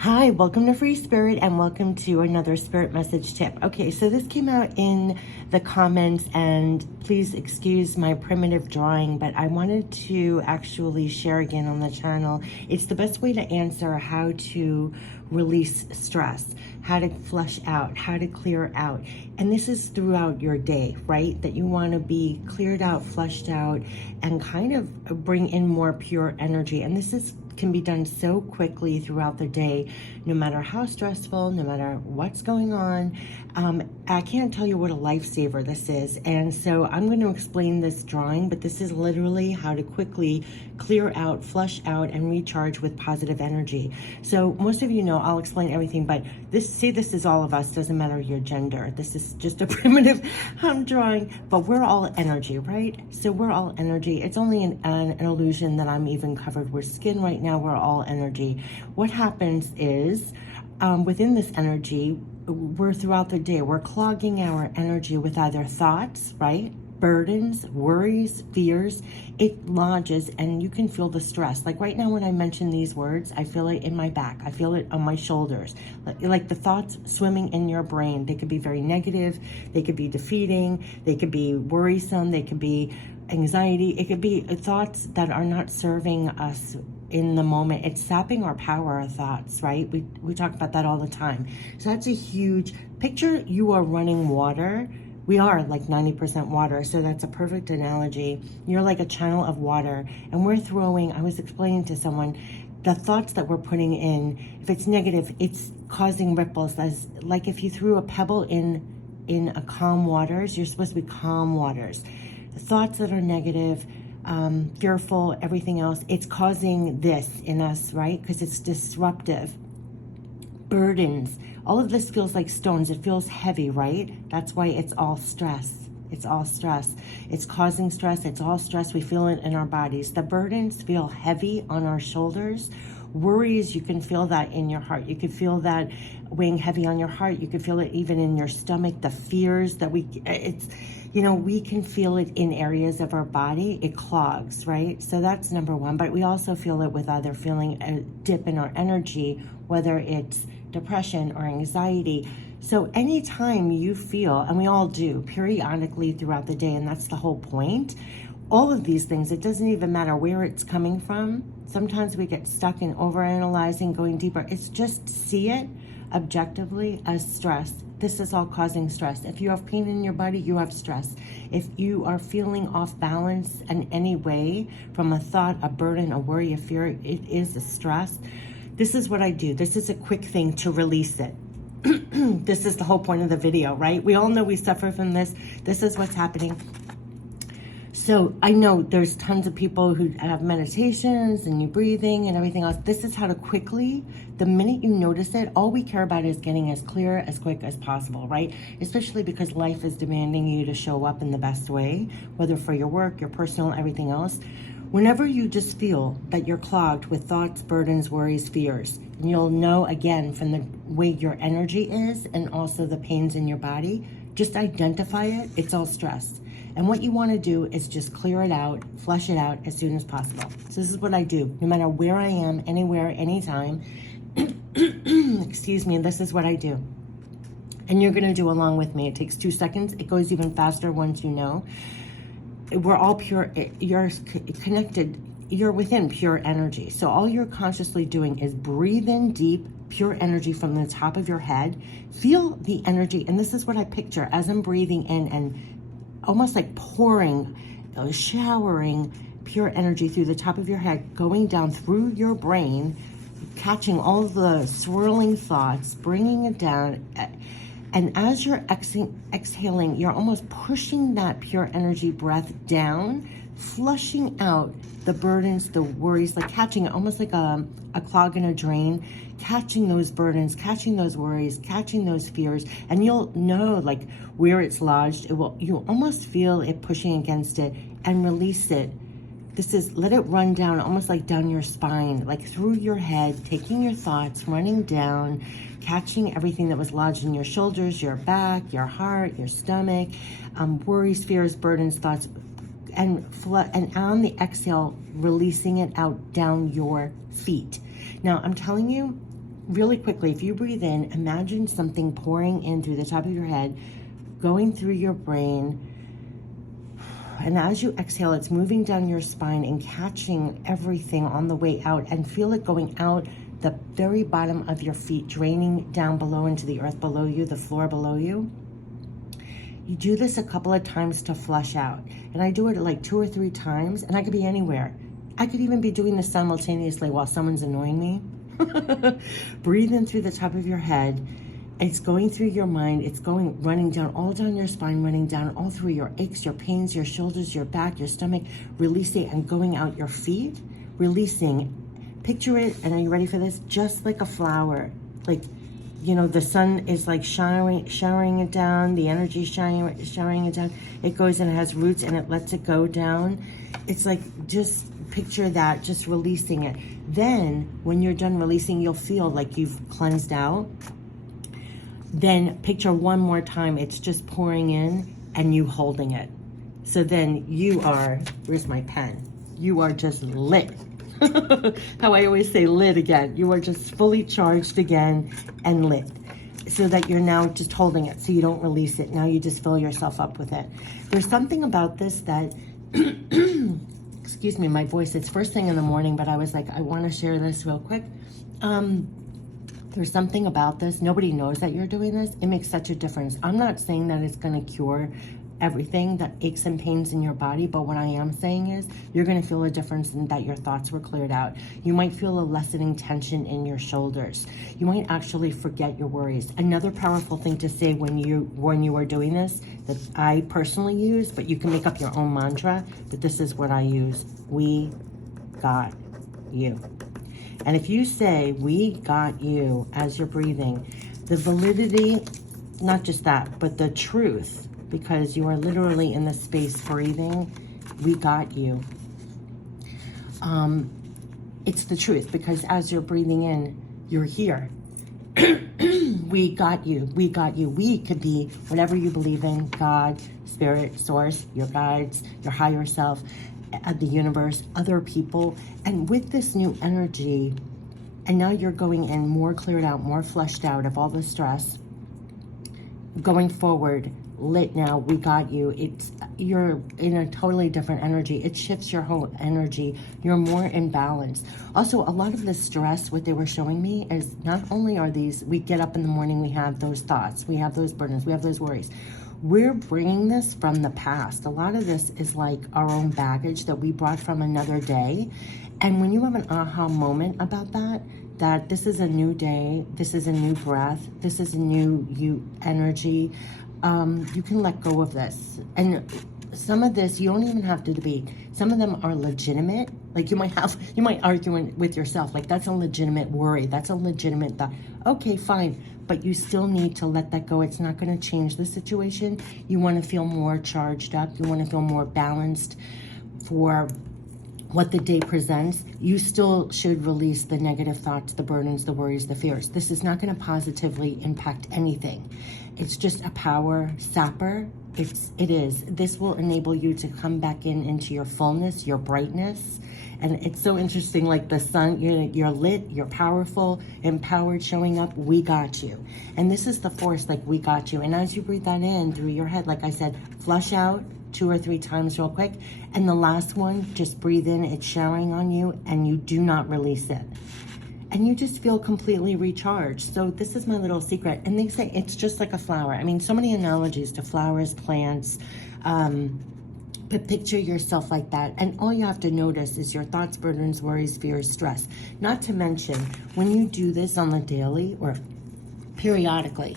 Hi, welcome to Free Spirit and welcome to another spirit message tip. Okay, so this came out in the comments and please excuse my primitive drawing, but I wanted to actually share again on the channel. It's the best way to answer how to release stress, how to flush out, how to clear out. And this is throughout your day, right? That you want to be cleared out, flushed out, and kind of bring in more pure energy. And this can be done so quickly throughout the day, no matter how stressful, no matter what's going on. I can't tell you what a lifesaver this is. And so I'm going to explain this drawing, but this is literally how to quickly clear out, flush out, and recharge with positive energy. So most of you know, I'll explain everything, but this is all of us, doesn't matter your gender. This is just a primitive drawing, but we're all energy, right? So we're all energy. It's only an illusion that I'm even covered with skin right now. We're all energy. What happens is within this energy, we're throughout the day, we're clogging our energy with either thoughts, right? Burdens, worries, fears. It lodges and you can feel the stress. Like right now when I mention these words, I feel it in my back. I feel it on my shoulders. Like the thoughts swimming in your brain. They could be very negative. They could be defeating. They could be worrisome. They could be anxiety. It could be thoughts that are not serving us in the moment. It's sapping our power of thoughts, right? We talk about that all the time. So that's a huge picture. You are running water. We are like 90% water. So that's a perfect analogy. You're like a channel of water and we're throwing, I was explaining to someone, the thoughts that we're putting in, if it's negative, it's causing ripples. As like if you threw a pebble in a calm waters, you're supposed to be calm waters. The thoughts that are negative, fearful, everything else, it's causing this in us, right? Because it's disruptive. Burdens, all of this feels like stones. It feels heavy, right? That's why it's all stress. It's all stress. It's causing stress. It's all stress. We feel it in our bodies. The burdens feel heavy on our shoulders. Worries, you can feel that in your heart. You can feel that weighing heavy on your heart. You can feel it even in your stomach. The fears that we can feel it in areas of our body. It clogs, right? So that's number one. But we also feel it with either feeling a dip in our energy, whether it's depression or anxiety. So anytime you feel, and we all do periodically throughout the day, and that's the whole point, all of these things, it doesn't even matter where it's coming from. Sometimes we get stuck in overanalyzing, going deeper. It's just see it objectively as stress. This is all causing stress. If you have pain in your body, you have stress. If you are feeling off balance in any way, from a thought, a burden, a worry, a fear, it is a stress. This is what I do. This is a quick thing to release it. This is the whole point of the video, right? We all know we suffer from this. This is what's happening. So I know there's tons of people who have meditations and you breathing and everything else. This is how to quickly, the minute you notice it, all we care about is getting as clear, as quick as possible, right? Especially because life is demanding you to show up in the best way, whether for your work, your personal, everything else. Whenever you just feel that you're clogged with thoughts, burdens, worries, fears, and you'll know again from the way your energy is and also the pains in your body, just identify it. It's all stress. And what you want to do is just clear it out, flush it out as soon as possible. So this is what I do, no matter where I am, anywhere, anytime. Excuse me, this is what I do. And you're going to do along with me. It takes 2 seconds. It goes even faster once you know. We're all pure. You're connected. You're within pure energy. So all you're consciously doing is breathe in deep, pure energy from the top of your head. Feel the energy. And this is what I picture as I'm breathing in and almost like pouring, showering pure energy through the top of your head, going down through your brain, catching all the swirling thoughts, bringing it down. And as you're exhaling, you're almost pushing that pure energy breath down, flushing out the burdens, the worries, like catching it, almost like a clog in a drain, catching those burdens, catching those worries, catching those fears, and you'll know like where it's lodged. You'll almost feel it pushing against it and release it. This is, let it run down, almost like down your spine, like through your head, taking your thoughts, running down, catching everything that was lodged in your shoulders, your back, your heart, your stomach, worries, fears, burdens, thoughts, and on the exhale, releasing it out down your feet. Now, I'm telling you, really quickly, if you breathe in, imagine something pouring in through the top of your head, going through your brain. And as you exhale, it's moving down your spine and catching everything on the way out, and feel it going out the very bottom of your feet, draining down below into the earth below you, the floor below you. You do this a couple of times to flush out. And I do it like 2 or 3 times, and I could be anywhere. I could even be doing this simultaneously while someone's annoying me. Breathe in through the top of your head. It's going through your mind. It's going, running down, all down your spine, running down all through your aches, your pains, your shoulders, your back, your stomach, releasing and going out your feet, releasing. Picture it, and are you ready for this? Just like a flower. Like, you know, the sun is like showering it down, the energy showering it down. It goes and it has roots and it lets it go down. It's like, just picture that, just releasing it. Then when you're done releasing, you'll feel like you've cleansed out. Then picture one more time, it's just pouring in and you holding it. So then you are, where's my pen? You are just lit. How I always say lit again. You are just fully charged again and lit. So that you're now just holding it, so you don't release it. Now you just fill yourself up with it. There's something about this that, excuse me, my voice, it's first thing in the morning, but I was like, I want to share this real quick. There's something about this. Nobody knows that you're doing this. It makes such a difference. I'm not saying that it's going to cure everything, that aches and pains in your body, but what I am saying is you're going to feel a difference in that your thoughts were cleared out. You might feel a lessening tension in your shoulders. You might actually forget your worries. Another powerful thing to say when you are doing this, that I personally use, but you can make up your own mantra, but this is what I use: we got you. And if you say, we got you, as you're breathing, the validity, not just that, but the truth, because you are literally in the space breathing, we got you. It's the truth, because as you're breathing in, you're here. We got you, we got you. We could be whatever you believe in: God, spirit, source, your guides, your higher self, the universe, other people. And with this new energy, and now you're going in more cleared out, more flushed out of all the stress, going forward, lit now, we got you. You're in a totally different energy. It shifts your whole energy. You're more in balance. Also, a lot of the stress, what they were showing me is not only are these, we get up in the morning, we have those thoughts, we have those burdens, we have those worries. We're bringing this from the past. A lot of this is like our own baggage that we brought from another day. And when you have an aha moment about that, that this is a new day, this is a new breath, this is a new you energy, you can let go of this. And some of this, you don't even have to debate. Some of them are legitimate. Like you might argue with yourself, like that's a legitimate worry, that's a legitimate thought. Okay, fine. But you still need to let that go. It's not going to change the situation. You want to feel more charged up. You want to feel more balanced for what the day presents. You still should release the negative thoughts, the burdens, the worries, the fears. This is not going to positively impact anything. It's just a power sapper. It is. This will enable you to come back into your fullness, your brightness. And it's so interesting, like the sun, you're lit, you're powerful, empowered, showing up, we got you. And this is the force, like we got you. And as you breathe that in through your head, like I said, flush out 2 or 3 times real quick. And the last one, just breathe in, it's showering on you, and you do not release it. And you just feel completely recharged. So this is my little secret. And they say it's just like a flower. I mean, so many analogies to flowers, plants, but picture yourself like that. And all you have to notice is your thoughts, burdens, worries, fears, stress. Not to mention, when you do this on the daily or periodically,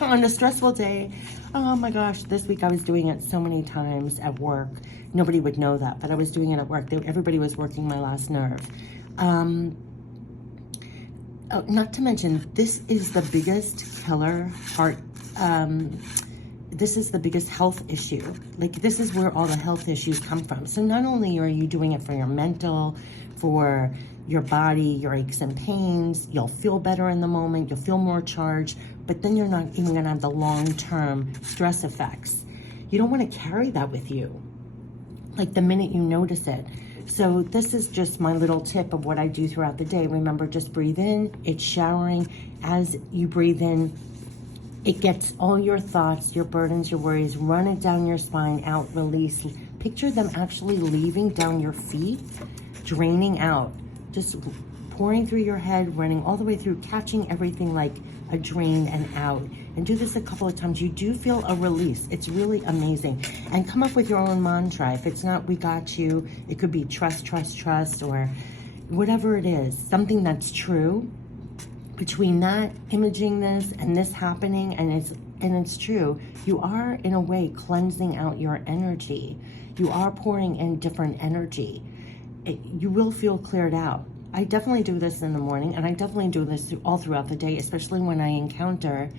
on a stressful day, oh my gosh, this week I was doing it so many times at work. Nobody would know that, but I was doing it at work. Everybody was working my last nerve. Not to mention, this is the biggest killer heart, this is the biggest health issue. Like, this is where all the health issues come from. So not only are you doing it for your mental, for your body, your aches and pains, you'll feel better in the moment, you'll feel more charged, but then you're not even gonna have the long-term stress effects. You don't wanna carry that with you. Like the minute you notice it. So this is just my little tip of what I do throughout the day. Remember, just breathe in. It's showering. As you breathe in, it gets all your thoughts, your burdens, your worries, run it down your spine, out, release. Picture them actually leaving down your feet, draining out, just pouring through your head, running all the way through, catching everything like a drain and out. And do this a couple of times. You do feel a release. It's really amazing. And come up with your own mantra. If it's not, we got you, it could be trust, trust, trust, or whatever it is, something that's true. Between that, imaging this and this happening, and it's true, you are in a way cleansing out your energy. You are pouring in different energy. You will feel cleared out. I definitely do this in the morning, and I definitely do this all throughout the day, especially when I encounter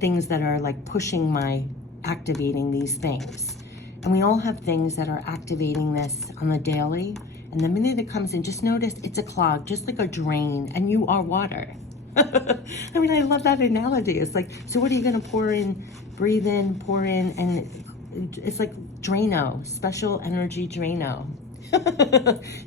things that are like pushing my activating these things. And we all have things that are activating this on the daily. And the minute it comes in, just notice it's a clog, just like a drain, and you are water. I mean, I love that analogy. It's like, so what are you going to pour in, breathe in, pour in, and it's like Drano, special energy Drano.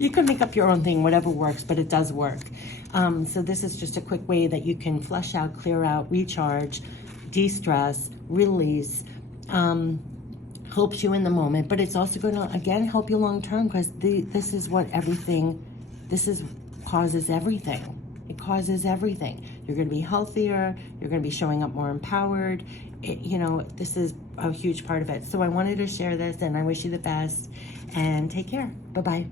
You can make up your own thing, whatever works, but it does work. So this is just a quick way that you can flush out, clear out, recharge, de-stress, release, helps you in the moment, but it's also going to, again, help you long-term, because this is what everything, causes everything. It causes everything. You're going to be healthier. You're going to be showing up more empowered. This is a huge part of it. So I wanted to share this, and I wish you the best. And take care. Bye-bye.